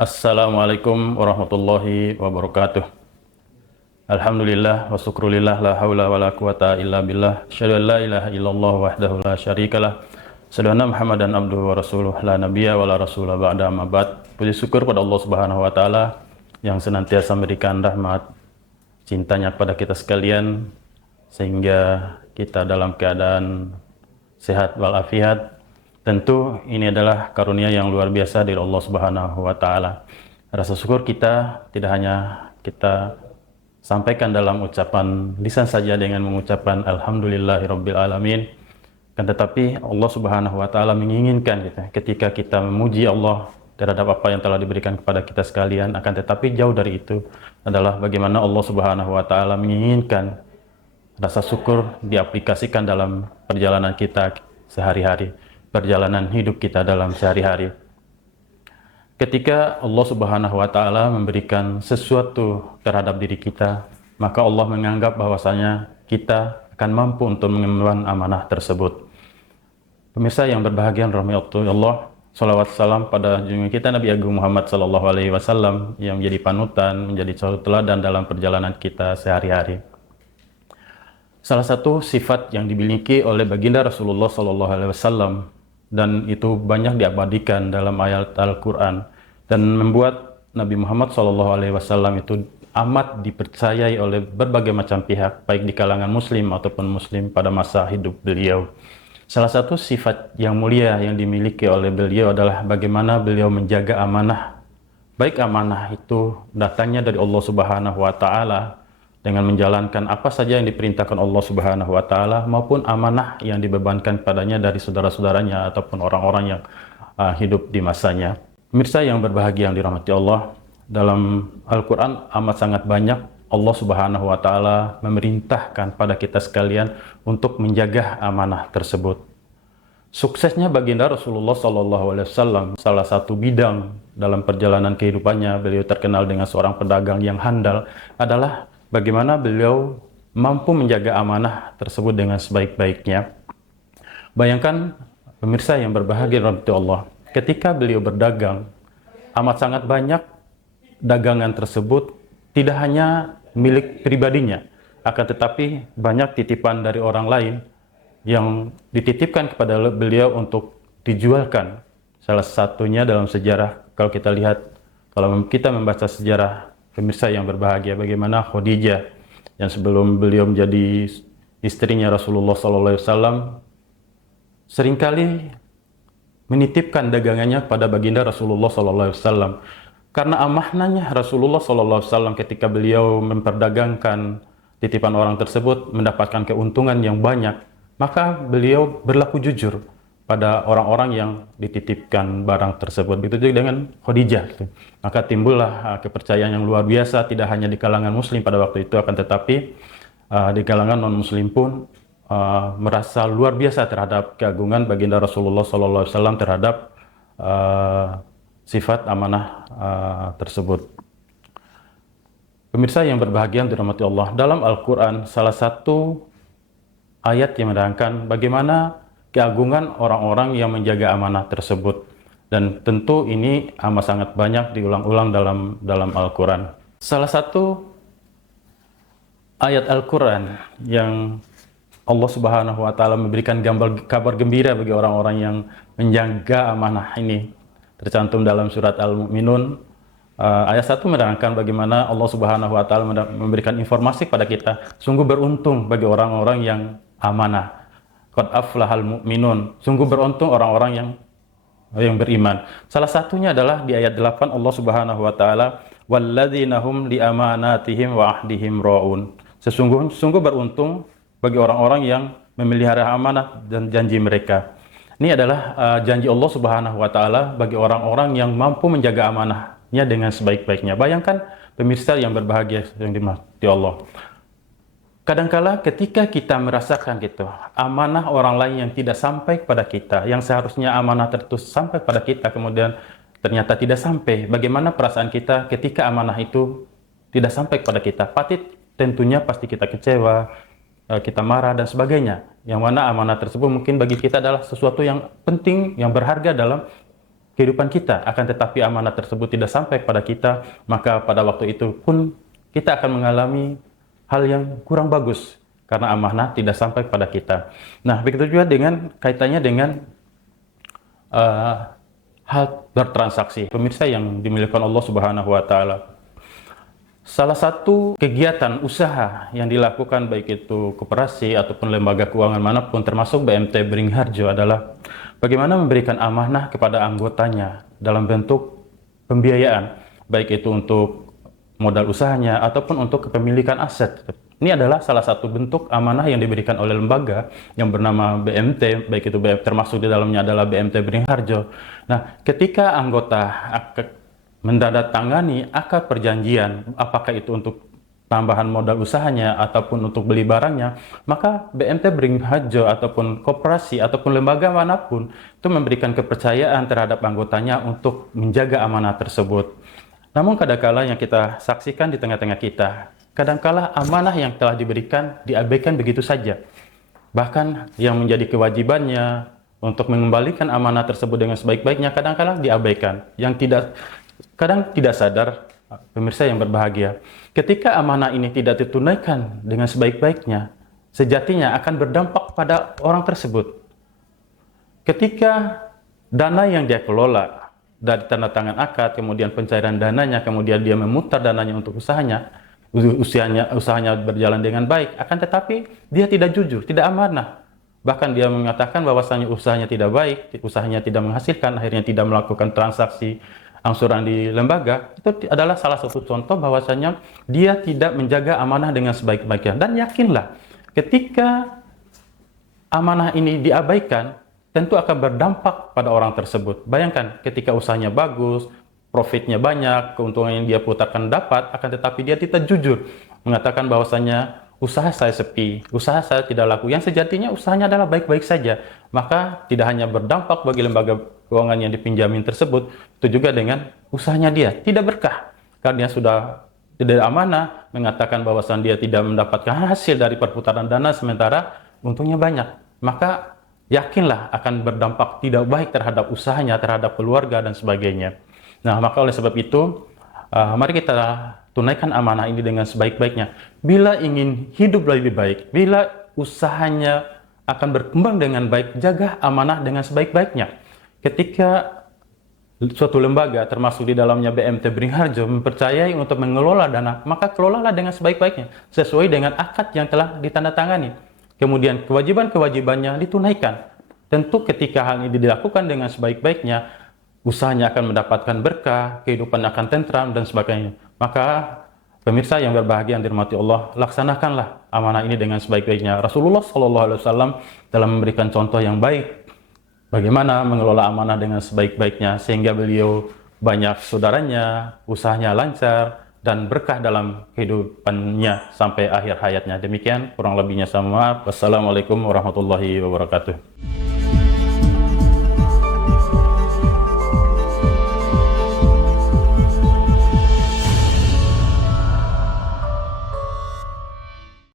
Assalamualaikum warahmatullahi wabarakatuh. Alhamdulillah wa syukrulillah la haula wa la quwata illa billah. Asyhadu an la ilaha illallah wahdahu la syarikalah. Asyhadu anna Muhammadan abduhu wa rasuluh la nabiyya wa la rasula ba'da amma ba'd. Puji syukur pada Allah Subhanahu wa taala yang senantiasa memberikan rahmat cintanya kepada kita sekalian sehingga kita dalam keadaan sehat walafiat. Tentu ini adalah karunia yang luar biasa dari Allah Subhanahu wa taala. Rasa syukur kita tidak hanya kita sampaikan dalam ucapan lisan saja dengan mengucapkan alhamdulillahirabbil alamin, kan tetapi Allah Subhanahu wa taala menginginkan kita ketika kita memuji Allah terhadap apa yang telah diberikan kepada kita sekalian, akan tetapi jauh dari itu adalah bagaimana Allah Subhanahu wa taala menginginkan rasa syukur diaplikasikan dalam perjalanan kita sehari-hari, perjalanan hidup kita dalam sehari-hari. Ketika Allah Subhanahu wa taala memberikan sesuatu terhadap diri kita, maka Allah menganggap bahwasanya kita akan mampu untuk mengemban amanah tersebut. Pemirsa yang berbahagia rahmatullah Allah, salawat salam pada junjungan kita Nabi Agung Muhammad sallallahu alaihi wasallam yang menjadi panutan, menjadi contoh teladan dalam perjalanan kita sehari-hari. Salah satu sifat yang dimiliki oleh baginda Rasulullah sallallahu alaihi wasallam, dan itu banyak diabadikan dalam ayat Al-Quran dan membuat Nabi Muhammad SAW itu amat dipercayai oleh berbagai macam pihak, baik di kalangan muslim ataupun muslim pada masa hidup beliau. Salah satu sifat yang mulia yang dimiliki oleh beliau adalah bagaimana beliau menjaga amanah, baik amanah itu datangnya dari Allah Subhanahu wa taala dengan menjalankan apa saja yang diperintahkan Allah Subhanahu wa taala, maupun amanah yang dibebankan padanya dari saudara-saudaranya ataupun orang-orang yang hidup di masanya. Pemirsa yang berbahagia yang dirahmati Allah, dalam Al-Qur'an amat sangat banyak Allah Subhanahu wa taala memerintahkan pada kita sekalian untuk menjaga amanah tersebut. Suksesnya baginda Rasulullah SAW, salah satu bidang dalam perjalanan kehidupannya, beliau terkenal dengan seorang pedagang yang handal, adalah bagaimana beliau mampu menjaga amanah tersebut dengan sebaik-baiknya. Bayangkan pemirsa yang berbahagia rahmati Allah, ketika beliau berdagang, amat sangat banyak dagangan tersebut tidak hanya milik pribadinya, akan tetapi banyak titipan dari orang lain yang dititipkan kepada beliau untuk dijualkan. Salah satunya dalam sejarah, kalau kita membaca sejarah, pemirsa yang berbahagia, bagaimana Khadijah yang sebelum beliau menjadi istrinya Rasulullah SAW seringkali menitipkan dagangannya pada baginda Rasulullah SAW. Karena amanahnya Rasulullah SAW ketika beliau memperdagangkan titipan orang tersebut mendapatkan keuntungan yang banyak, maka beliau berlaku jujur pada orang-orang yang dititipkan barang tersebut. Begitu juga dengan Khadijah. Gitu. Maka timbullah kepercayaan yang luar biasa, tidak hanya di kalangan muslim pada waktu itu, akan tetapi di kalangan non-muslim pun merasa luar biasa terhadap keagungan baginda Rasulullah SAW terhadap sifat amanah tersebut. Pemirsa yang berbahagia dirahmati Allah, dalam Al-Quran salah satu ayat yang menerangkan bagaimana keagungan orang-orang yang menjaga amanah tersebut, dan tentu ini amat sangat banyak diulang-ulang dalam Al-Quran. Salah satu ayat Al-Quran yang Allah Subhanahu wa taala memberikan kabar gembira bagi orang-orang yang menjaga amanah ini tercantum dalam surat Al-Mu'minun. Ayat 1 menerangkan bagaimana Allah Subhanahu wa taala memberikan informasi kepada kita, sungguh beruntung bagi orang-orang yang amanah. Qad aflahal mu'minun, sungguh beruntung orang-orang yang beriman. Salah satunya adalah di ayat 8 Allah Subhanahu wa taala, walladzina hum li amanatihim wa ahdihim raun. Sungguh beruntung bagi orang-orang yang memelihara amanah dan janji mereka. Ini adalah janji Allah Subhanahu wa taala bagi orang-orang yang mampu menjaga amanahnya dengan sebaik-baiknya. Bayangkan pemirsa yang berbahagia yang dirahmati Allah. Kadangkala ketika kita merasakan gitu, amanah orang lain yang tidak sampai kepada kita, yang seharusnya amanah terus sampai pada kita, kemudian ternyata tidak sampai. Bagaimana perasaan kita ketika amanah itu tidak sampai kepada kita? Tentunya pasti kita kecewa, kita marah dan sebagainya. Yang mana amanah tersebut mungkin bagi kita adalah sesuatu yang penting, yang berharga dalam kehidupan kita, akan tetapi amanah tersebut tidak sampai pada kita, maka pada waktu itu pun kita akan mengalami hal yang kurang bagus karena amanah tidak sampai pada kita. Nah, begitu juga dengan kaitannya dengan hal bertransaksi. Pemirsa yang dimuliakan Allah Subhanahu wa taala. Salah satu kegiatan usaha yang dilakukan baik itu koperasi ataupun lembaga keuangan manapun termasuk BMT Beringharjo adalah bagaimana memberikan amanah kepada anggotanya dalam bentuk pembiayaan, baik itu untuk modal usahanya ataupun untuk kepemilikan aset. Ini adalah salah satu bentuk amanah yang diberikan oleh lembaga yang bernama BMT, baik itu termasuk di dalamnya adalah BMT Beringharjo. Nah, ketika anggota menandatangani akad perjanjian, apakah itu untuk tambahan modal usahanya ataupun untuk beli barangnya, maka BMT Beringharjo ataupun koperasi ataupun lembaga manapun itu memberikan kepercayaan terhadap anggotanya untuk menjaga amanah tersebut. Namun kadangkala yang kita saksikan di tengah-tengah kita, kadangkala amanah yang telah diberikan diabaikan begitu saja. Bahkan yang menjadi kewajibannya untuk mengembalikan amanah tersebut dengan sebaik-baiknya kadangkala diabaikan. Kadang tidak sadar, pemirsa yang berbahagia, ketika amanah ini tidak ditunaikan dengan sebaik-baiknya, sejatinya akan berdampak pada orang tersebut. Ketika dana yang dia kelola dari tanda tangan akad, kemudian pencairan dananya, kemudian dia memutar dananya untuk usahanya berjalan dengan baik, akan tetapi dia tidak jujur, tidak amanah. Bahkan dia mengatakan bahwasanya usahanya tidak baik, usahanya tidak menghasilkan, akhirnya tidak melakukan transaksi angsuran di lembaga. Itu adalah salah satu contoh bahwasanya dia tidak menjaga amanah dengan sebaik-baiknya. Dan yakinlah, ketika amanah ini diabaikan, tentu akan berdampak pada orang tersebut. Bayangkan, ketika usahanya bagus, profitnya banyak, keuntungan yang dia putarkan dapat, akan tetapi dia tidak jujur mengatakan bahwasanya usaha saya sepi, usaha saya tidak laku, yang sejatinya usahanya adalah baik-baik saja. Maka tidak hanya berdampak bagi lembaga keuangan yang dipinjamin tersebut, itu juga dengan usahanya dia tidak berkah, karena dia sudah tidak amanah mengatakan bahwasan dia tidak mendapatkan hasil dari perputaran dana sementara untungnya banyak. Maka yakinlah akan berdampak tidak baik terhadap usahanya, terhadap keluarga dan sebagainya. Nah, maka oleh sebab itu, mari kita tunaikan amanah ini dengan sebaik-baiknya. Bila ingin hidup lebih baik, bila usahanya akan berkembang dengan baik, jaga amanah dengan sebaik-baiknya. Ketika suatu lembaga, termasuk di dalamnya BMT Beringharjo, mempercayai untuk mengelola dana, maka kelolalah dengan sebaik-baiknya, sesuai dengan akad yang telah ditandatangani. Kemudian kewajiban-kewajibannya ditunaikan. Tentu ketika hal ini dilakukan dengan sebaik-baiknya, usahanya akan mendapatkan berkah, kehidupan akan tentram, dan sebagainya. Maka pemirsa yang berbahagia yang dirahmati Allah, laksanakanlah amanah ini dengan sebaik-baiknya. Rasulullah SAW dalam memberikan contoh yang baik, bagaimana mengelola amanah dengan sebaik-baiknya, sehingga beliau banyak saudaranya, usahanya lancar, dan berkah dalam kehidupannya sampai akhir hayatnya. Demikian kurang lebihnya, sama maaf. Wassalamualaikum warahmatullahi wabarakatuh.